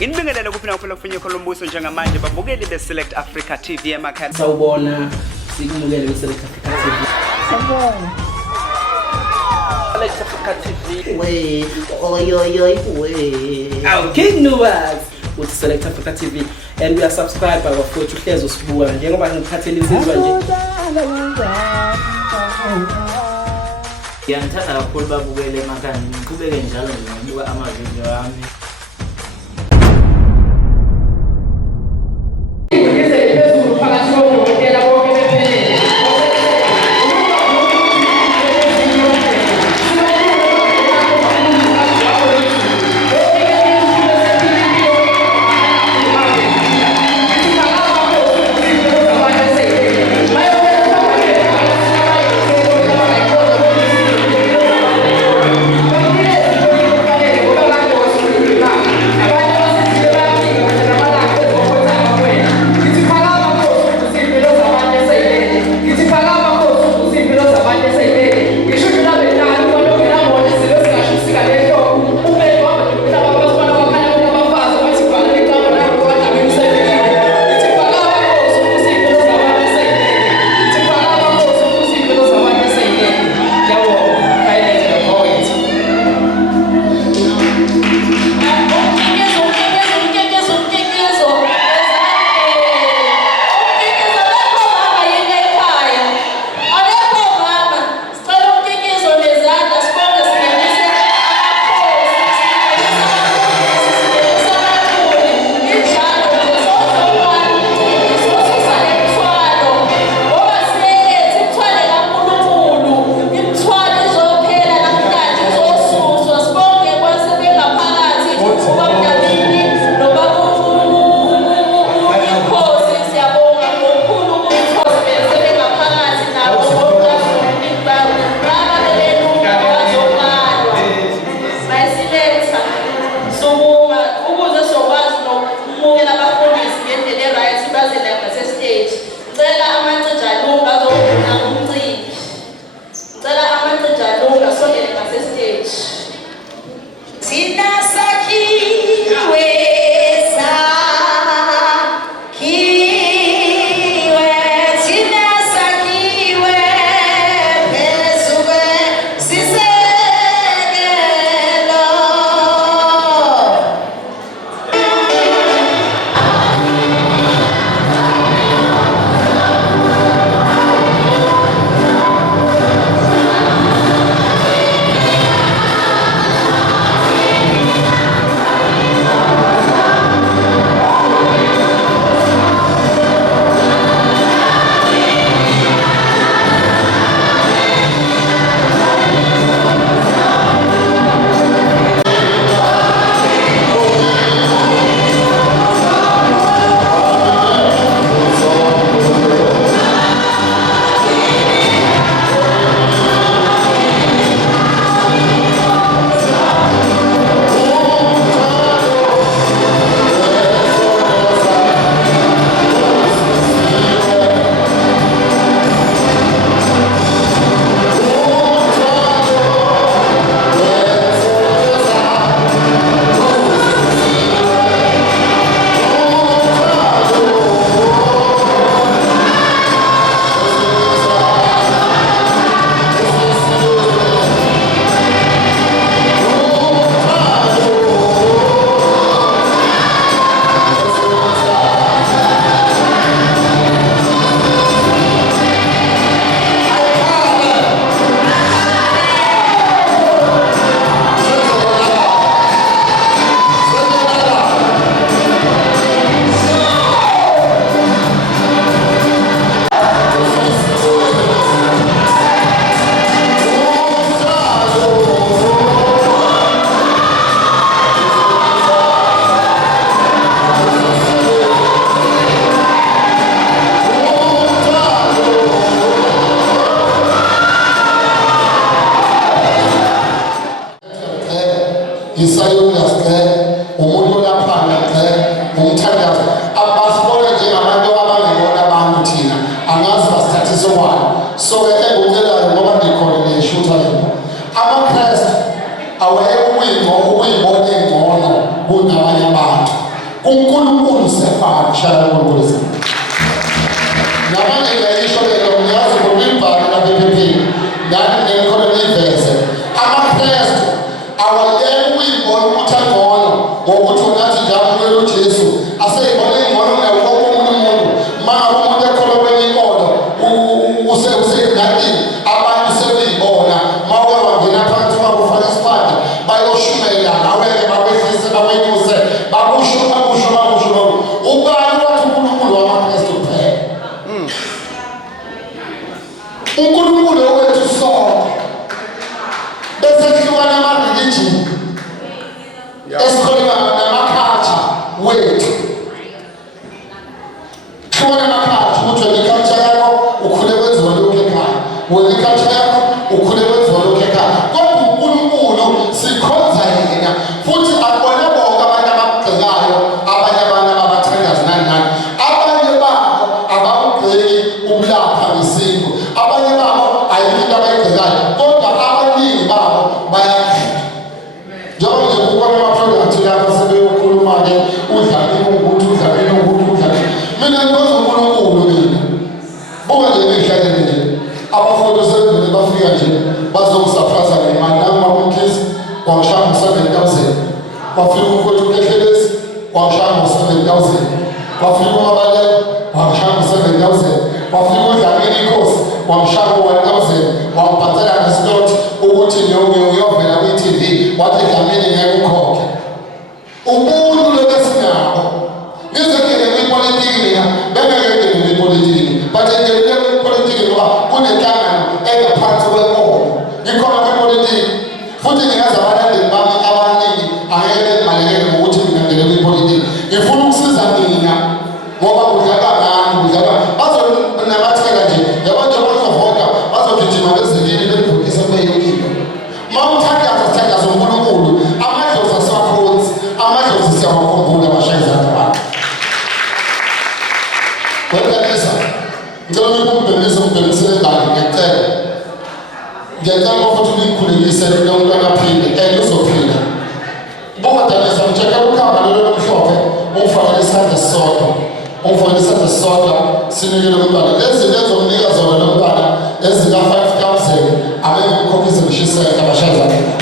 Inibingelela kuphi nakuphela kufunye khona umbuso njengamanje babukeli beSelect Africa TV emakhaya. Sawubona sikumukele beSelect Africa TV. Sawubona. Select Africa TV. We, we. Our King Nuwas with Select Africa TV and we are subscribed by our futhi uhlezo sibuka njengoba ngiphathele izizwa nje. Ngiyangithanda kakhulu babukele emakhaya ngiqhubeke njalo ngibuka amavideo ami. awayeke ukuyibona egcono kunabanye abantu. kuNkulunkulu siyafana shaya uNkulunkulu namanje ngiyisho lelo ngiyazi ngokwibhala labephephi ngani ngekhono liveze amaKristu awayeke uyibona ukuthi angcono ngokuthi unathi njalo kulo Jesu aseyibona ingcono nawo wonke umuntu manje umuntu ekholwa kwenye inkolo usenathi abantu sebeyibona mawe wangena phakathi kwakufana isipande bayoshumela naweke babehlise babenyuse bakusho ubani wathi uNkulunkulu wamaKristu kuphela uNkulunkulu wethu sonke bese kuhluka nama-religion esikholwa nama-culture wethu kuhluka nama-culture ukuthi wena i-culture yakho ukhule kwenziwa lokhu ekhaya wena i-culture yakho ukhule kwenziwa lokhu ekhaya kodwa uNkulunkulu sikhonza yena futhi akubona bonke abantu abakugxekayo abanye abantu ababathandazi nani abanye babo abawubheki ukulapha ngesintu abanye babo ayikho abayigxekayo kodwa abaningi babo bayagxeka njengoba nje kukhona ama-product lapho sebeyokhuluma-ke udlamini ukuthi mina ngibuza uNkulunkulu mina buka nje ngihlalele nje abafundi sebevele bafika nje bazokusurprise ngemali nami bakumkhizi kwangishaya ngo-7,000 kwafika umfowethu uKehlelezi kwangishaya ngo-7,000 kwafika uMabalele kwangishaya ngo-7,000 kwafika uDlamini inkosi kwangishaya ngo-1,000 wangibhathela ngesiloti ukuthi ngiyovela kwi-TV wathi Dlamini ngeke ukhokhe ubuntu lobesinabo ngizengene kwipolitiki mina bengeke ngene kwipolitiki but ngenele kwipolitiki ngoba kunenhlangano engaphansi kwenkolo ngikhona kwipolitiki futhi ngingazi abalandeli bami abaningi angeke balekele ngokuthi mina ngene kwipolitiki ngifuna ukusiza mina ngoba kudlala ngani bazonamathela nje yabantu abazovota bazogijima bezilini belivukise beyekile ma uthandaza uNkulunkulu amadlozi asiwakhonzi amadlozi siyawakhumbula abashayizana abantu kwekanisa ngicela umbhekisele ngani ngiyacela ukuthi uyikhulekise lo mntwana aphinde uzophila buka danisa ngitshekela ukhamba lolo mhlophe umfakele isandla sisodwa sinikele umntwana lezi ezomnika zona lo mntwana ezika-5,000 angeke ngikhokhise ngishiseke abashayizana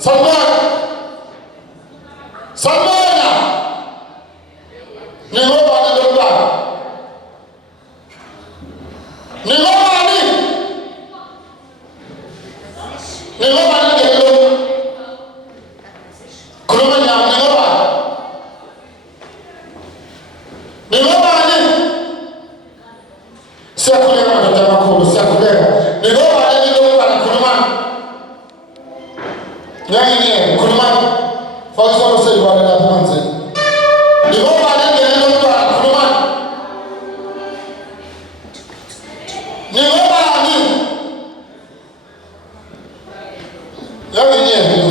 Sabana. Ningobani lo mntwana? Ningobani? Ningobani ngelo? Khuluma nami ningobani? Ningobani? Siyakhuleka madoda amakhulu, siyakhuleka. Ningobani ngelo mntwana khuluma? Ngiyangene khuluma. Fawusho useyibona lapha manzini. Ningobani ngelo mntwana khuluma? Ningobani? Ngiyangene